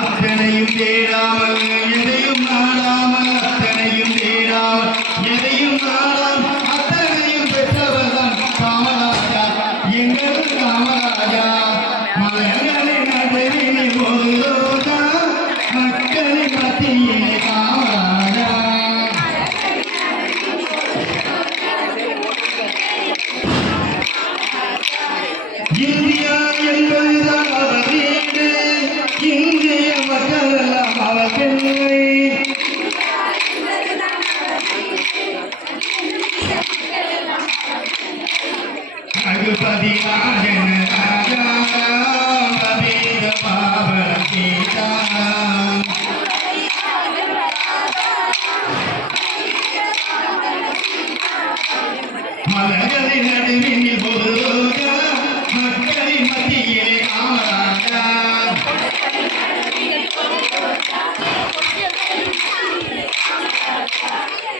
அத்தனையும் தேடாமல் எதையும் நாடாமல் அத்தனையும் தேடாமல் எதையும் நாடாமல் அத்தனையும் பெற்றவர் தான் காமராஜா எங்கள் காமராஜா மலைகளின் நடுவினை போதுதா மக்களின் மத்தியிலே காமராஜா இந்தியா என்பதுதான் அவர் வீடு இந்திய மக்கள் எல்லாம் அவர் பிள்ளை ரகுபதி ராஜன் ராஜா பவேத பாவர சீதா மலர்களின் நடுவினில் பொதுவாக